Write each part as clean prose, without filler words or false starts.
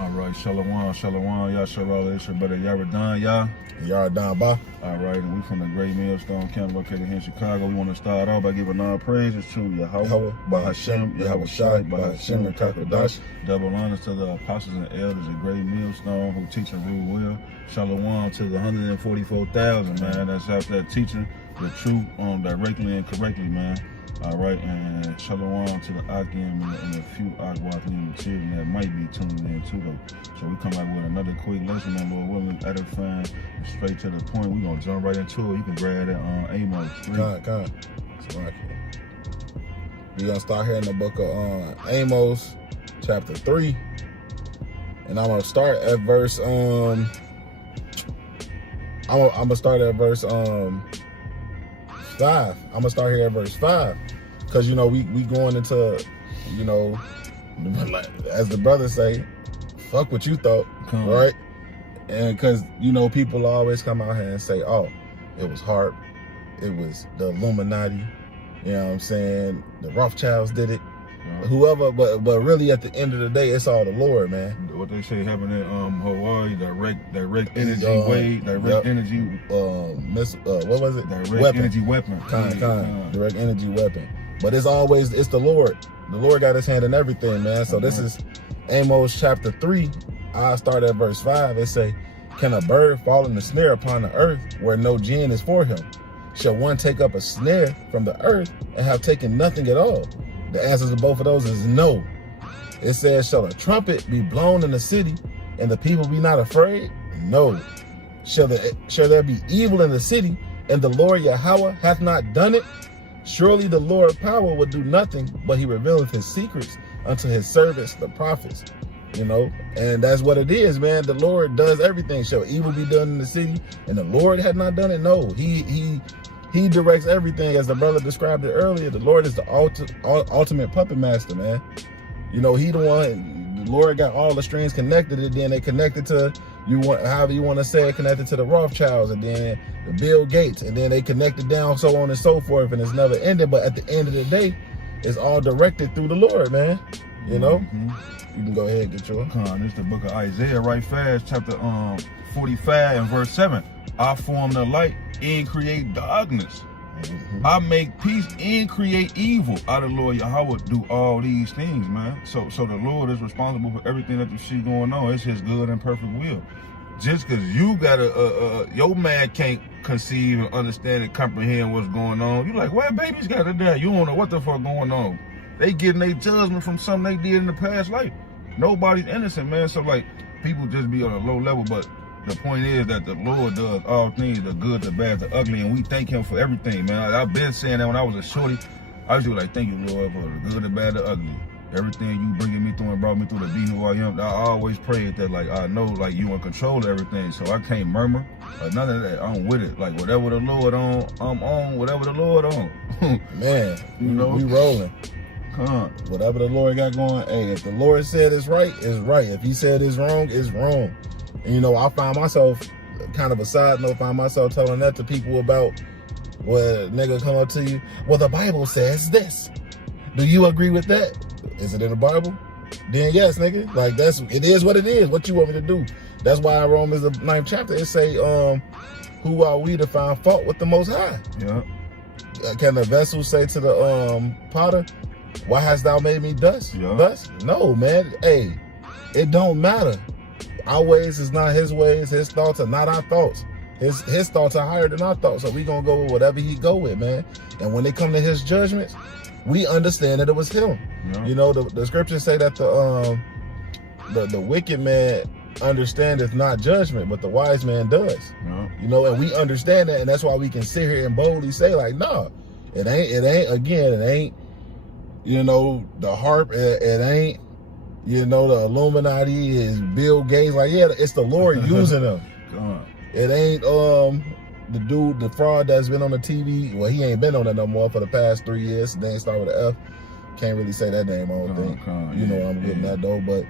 All right, Shalom, Shalom, y'all Shalom, it's your brother Yaradan, y'all. Yaradan, ba. All right, and we from the Great Millstone Camp located here in Chicago. We want to start off by giving all praises to Yahweh, Bahashem, Yahweh Shai, Bahashem, and Kakadash. Double honors to the apostles and elders of Great Millstone who teach and rule well. Shalom to the 144,000, man, that's out there teaching the truth directly and correctly, man. All right, and shalom to the Akim and a few Akwathim children that might be tuning in too, though. So we come out with another quick lesson on Lord willing, edifying, and straight to the point. We're going to jump right into it. You can grab that on Amos 3. Come. We're going to start here in the book of Amos, chapter 3. And I'm going to start at verse, I'm going to start at verse 5. I'm going to start here at verse 5. Because, you know, we going into, you know, as the brothers say, fuck what you thought, right? And because, you know, people always come out here and say, oh, it was HAARP, it was the Illuminati, you know what I'm saying? The Rothschilds did it, whoever, but really at the end of the day, it's all the Lord, man. What they say happened in Hawaii, direct energy wave, direct energy, what was it? Direct energy weapon. Direct energy weapon. But it's the Lord. The Lord got his hand in everything, man. So this is Amos chapter 3. I start at verse 5. It say, can a bird fall in the snare upon the earth where no gin is for him? Shall one take up a snare from the earth and have taken nothing at all? The answers to both of those is no. It says, shall a trumpet be blown in the city and the people be not afraid? No. Shall there be evil in the city and the Lord Yahweh hath not done it? Surely the Lord power will do nothing, but he revealeth his secrets unto his servants, the prophets. You know, and that's what it is, man. The Lord does everything. Shall evil be done in the city and the Lord had not done it? No. He directs everything, as the brother described it earlier. The Lord is the ultimate puppet master, man. You know, he the one, the Lord got all the strings connected, and then they connected to, however you want to say it, connected to the Rothschilds, and then the Bill Gates, and then they connected down, so on and so forth, and it's never ended. But at the end of the day, it's all directed through the Lord, man. You know? You can go ahead and get yours. This is the book of Isaiah, right fast, chapter 45 and verse 7. I form the light and create darkness. I make peace and create evil. I, the Lord Yahweh, do all these things, man. So the Lord is responsible for everything that you see going on. It's his good and perfect will. Just because you got your man can't conceive and understand and comprehend what's going on, you like, well, babies got to die. You don't know what the fuck going on. They getting their judgment from something they did in the past life. Nobody's innocent, man. So, like, people just be on a low level, but the point is that the Lord does all things, the good, the bad, the ugly, and we thank him for everything, man. I've been saying that when I was a shorty. I was just like, thank you, Lord, for the good, the bad, the ugly. Everything you bringing me through and brought me through to be who I am. I always prayed that, like, I know, like, you in control of everything, so I can't murmur or none of that. I'm with it. Like, whatever the Lord on, I'm on. Whatever the Lord on. Man, you know, we rolling. Whatever the Lord got going, hey, if the Lord said it's right, it's right. If he said it's wrong, it's wrong. And, you know, I find myself, kind of a side note, find myself telling that to people about where nigga come up to you, well, the Bible says this. Do you agree with that? Is it in the Bible? Then yes, nigga. Like, it is what it is. What you want me to do? That's why in Romans, the 9th chapter, it say, who are we to find fault with the Most High? Yeah. Can the vessel say to the potter, why hast thou made me dust? Yeah. Dust? No, man. Hey, it don't matter. Our ways is not his ways. His thoughts are not our thoughts. His thoughts are higher than our thoughts. So we gonna go with whatever he go with, man. And when they come to his judgments, we understand that it was him. Yeah. You know, the scriptures say that the wicked man understandeth not judgment, but the wise man does. Yeah. You know, and we understand that, and that's why we can sit here and boldly say, like, nah, it ain't, you know, the HAARP, it ain't, you know, the Illuminati is Bill Gates. Like, yeah, it's the Lord using them. It ain't the dude, the fraud that's been on the TV. Well, he ain't been on that no more for the past 3 years. They ain't start with an F. Can't really say that name, I don't think. You know I'm getting that though, but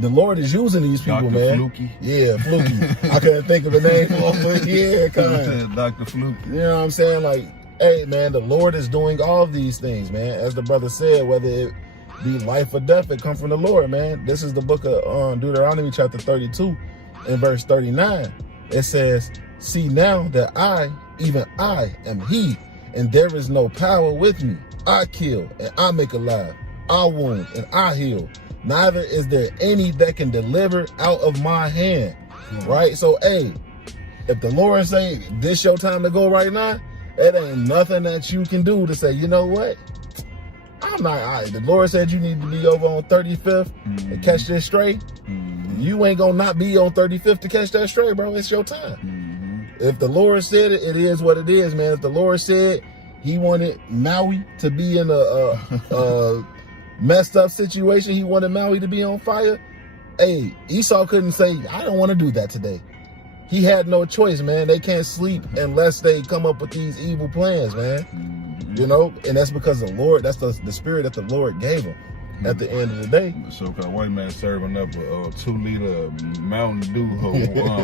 the Lord is using these people, Dr. man. Fluky. Yeah, Fluky. I couldn't think of a name for it. Yeah, kind of. Dr. Fluky. You know what I'm saying? Like, hey, man, the Lord is doing all these things, man. As the brother said, whether be life or death. It come from the Lord, man. This is the book of Deuteronomy chapter 32 and verse 39. It says, see now that I, even I, am he, and there is no power with me. I kill and I make alive. I wound and I heal. Neither is there any that can deliver out of my hand. Right? So, hey, if the Lord say this your time to go right now, it ain't nothing that you can do to say, you know what? I'm not, all right. The Lord said you need to be over on 35th and catch this stray. You ain't gonna not be on 35th to catch that stray, bro. It's your time. If the Lord said it, it is what it is, man. If the Lord said he wanted Maui to be in a messed up situation, he wanted Maui to be on fire, hey, Esau couldn't say, I don't want to do that today. He had no choice, man. They can't sleep unless they come up with these evil plans, man. You know, and that's because the Lord, that's the spirit that the Lord gave him at the end of the day. So-called white man serving up a 2-liter Mountain Dew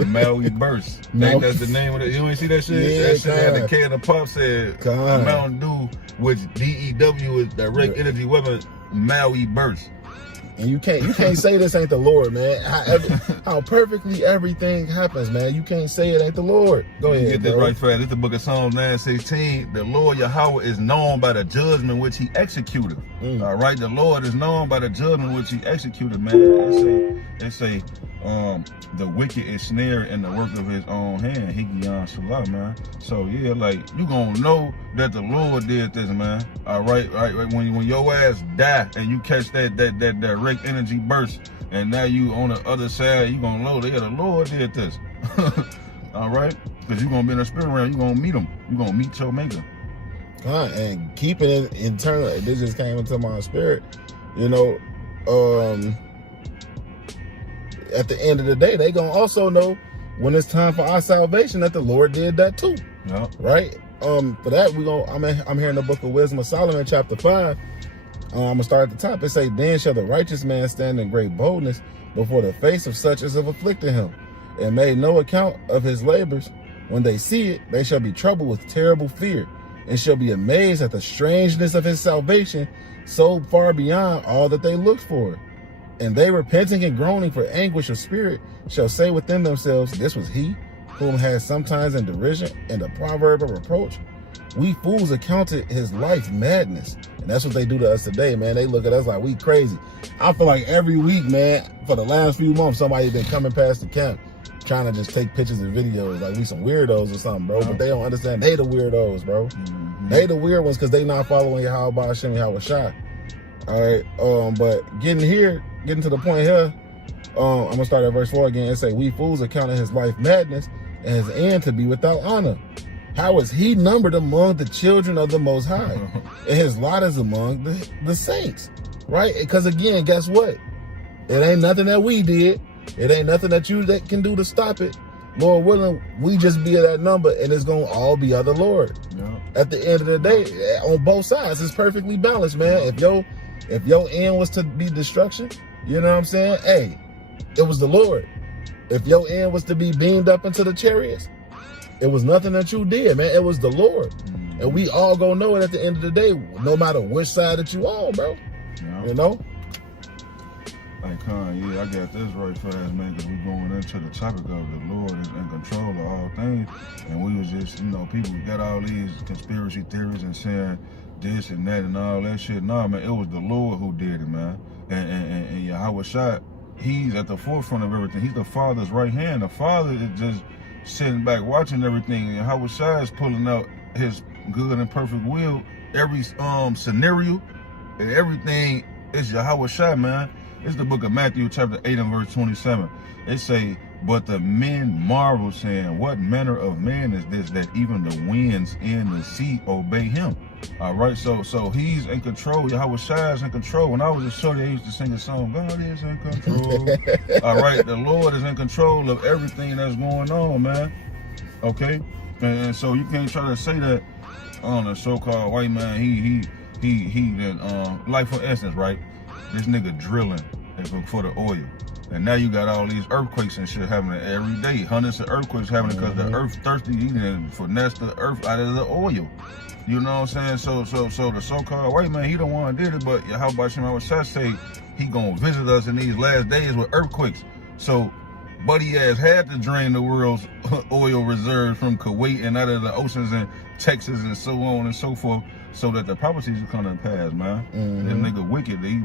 Maui Burst. Think that's the name of it. You ain't see that shit? Yeah, that shit had the can of pop said Mountain Dew, which DEW is direct energy weapon, Maui Burst. And you can't say this ain't the Lord, man. How perfectly everything happens, man. You can't say it ain't the Lord. Go ahead. Get this right fast. It's the book of Psalms 9:16. The Lord Yahweh is known by the judgment which he executed. All right, the Lord is known by the judgment which he executed, man. They say the wicked is snared in the work of his own hand. Hikiyan Salah, man. So yeah, like you gonna know that the Lord did this, man. All right, when your ass die and you catch that direct energy burst, and now you on the other side, you gonna know that the Lord did this. All right, because you gonna be in the spirit realm, you gonna meet him. You gonna meet your maker. And keeping it internal. This just came into my spirit, you know. At the end of the day, they gonna also know when it's time for our salvation that the Lord did that too. Yeah. Right. For that I'm here in the book of Wisdom of Solomon, chapter 5. I'm gonna start at the top. It say, then shall the righteous man stand in great boldness before the face of such as have afflicted him, and made no account of his labors. When they see it, they shall be troubled with terrible fear, and shall be amazed at the strangeness of his salvation, so far beyond all that they looked for. And they, repenting and groaning for anguish of spirit, shall say within themselves, this was he whom had sometimes in derision and a proverb of reproach. We fools accounted his life madness. And that's what they do to us today, man. They look at us like we crazy. I feel like every week, man, for the last few months, somebody been coming past the camp trying to just take pictures and videos like we some weirdos or something, bro. But they don't understand they the weirdos, bro. They the weird ones because they not following Yahweh Hashem Yahushua. All right, but getting to the point here, I'm gonna start at verse 4 again. It say, we fools accounted his life madness and his end to be without honor. How is he numbered among the children of the Most High? And his lot is among the saints, right? Because again, guess what? It ain't nothing that we did. It ain't nothing that can do to stop it. Lord willing, we just be at that number, and it's gonna all be of the Lord. Yeah. At the end of the day, on both sides, it's perfectly balanced, man. If your end was to be destruction, you know what I'm saying? Hey, it was the Lord. If your end was to be beamed up into the chariots, it was nothing that you did, man. It was the Lord. And we all gonna know it at the end of the day, no matter which side that you on, bro. Yeah. You know? Like, yeah, I got this right fast, man, because we going into the topic of the Lord is in control of all things. And we was just, people got all these conspiracy theories and saying this and that and all that shit. Nah, man, it was the Lord who did it, man. And Yahweh, he's at the forefront of everything. He's the Father's right hand. The Father is just sitting back watching everything. And Yahweh is pulling out his good and perfect will. Every scenario and everything is Yahweh, man. It's the book of Matthew chapter 8 and verse 27. It say, but the men marvel, saying, what manner of man is this, that even the winds and the sea obey him? All right, so he's in control. Yahweh Shai is in control. When I was a shorty, I used to sing a song, God is in control. All right, the Lord is in control of everything that's going on, man. Okay? And so you can't try to say that on a so-called white man, he then, like for instance, right? This nigga drilling for the oil. And now you got all these earthquakes and shit happening every day. Hundreds of earthquakes happening because the earth thirsty, eating finesse the earth out of the oil. You know what I'm saying? So the so-called white man, he the one did it, but Yahweh Shem say he gonna visit us in these last days with earthquakes. So Buddy ass had to drain the world's oil reserves from Kuwait and out of the oceans and Texas and so on and so forth, so that the prophecies will come to pass, man. This nigga wicked. He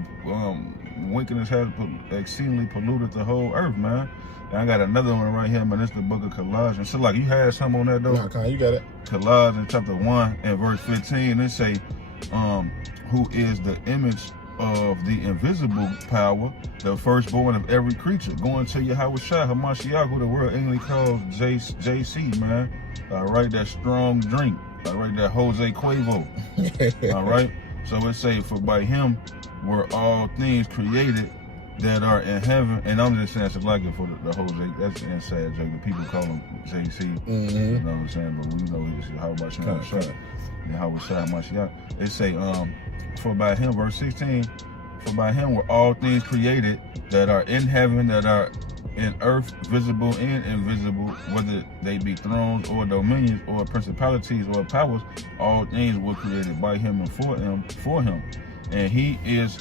wickedness has exceedingly polluted the whole earth, man. And I got another one right here, man. It's the book of Colossians. So like you had some on that though? Nah, you got it. Colossians chapter 1 and verse 15. It say, who is the image of the invisible power, the firstborn of every creature. Going to Yahweh Shai Hamashiach, who the world English calls JC, man. All right, that strong drink. All right, that Jose Cuervo. All right. So it say, for by him were all things created that are in heaven. And I'm just saying it's like it for the Jose. That's an inside joke. The people call him JC. You know what I'm saying? But we know it's Yahweh Shai. Yahweh Shai Hamashiach. It say, for by him, verse 16, for by him were all things created that are in heaven, that are in earth, visible and invisible, whether they be thrones or dominions or principalities or powers. All things were created by him and for him. And he is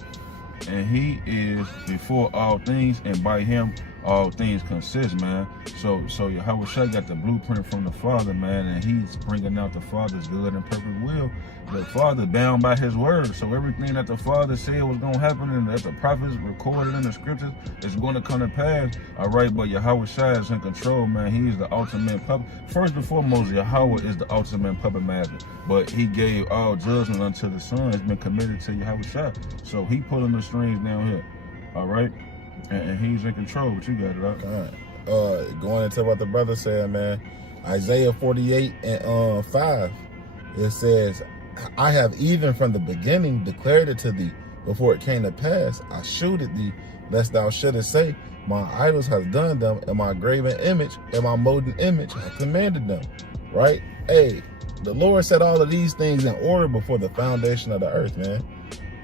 before all things, and by him all things consist, man. So Yahweh Shai got the blueprint from the Father, man, and he's bringing out the Father's good and perfect will. The Father bound by his word, so everything that the Father said was going to happen and that the prophets recorded in the scriptures is going to come to pass. All right, but Yahweh Shai is in control, man. He is the ultimate puppet. First and foremost, Yahweh is the ultimate puppet master, but he gave all judgment unto the Son. It's been committed to Yahweh Shai, so he pulling the strings down here. All right. And he's in control, but you got it up. All right. Going into what the brother said, man. Isaiah 48 and 5. It says, I have even from the beginning declared it to thee before it came to pass. I shewed it thee, lest thou shouldest say, my idols have done them, and my graven image and my molten image have commanded them. Right? Hey, the Lord set all of these things in order before the foundation of the earth, man.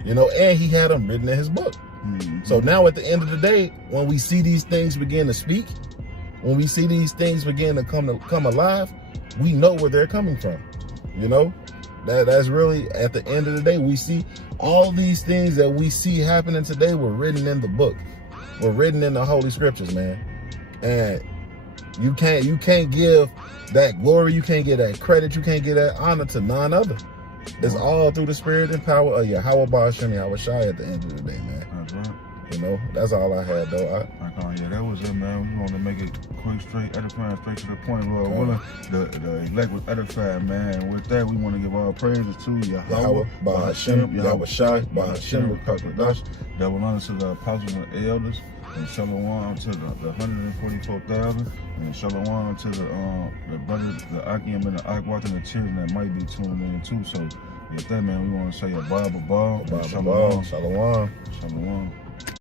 You know, and he had them written in his book. So now at the end of the day, when we see these things begin to speak, when we see these things begin to come alive, we know where they're coming from. You know, that's really at the end of the day, we see all these things that we see happening today were written in the book, were written in the Holy Scriptures, man. And you can't give that glory, you can't give that credit, you can't give that honor to none other. It's all through the spirit and power of Yahweh Ba'ashem Yahweh Shai at the end of the day, man. That's right. You know, that's all I had, though. Yeah, that was it, man. We want to make it quick, straight, edifying, straight to the point. Lord willing, the elect was edified, man. And with that, we want to give all praises to Yahweh Ba'ashem Yahweh Shai Ba'ashem B'Kakadash. Double honor to the apostles and elders. And shalom to the 144,000, and shalom to the brothers, the Akim and the Akwat and the children that might be tuning in too. So with that, man, we want to say a Bible, shalom. Shalom. Shalom.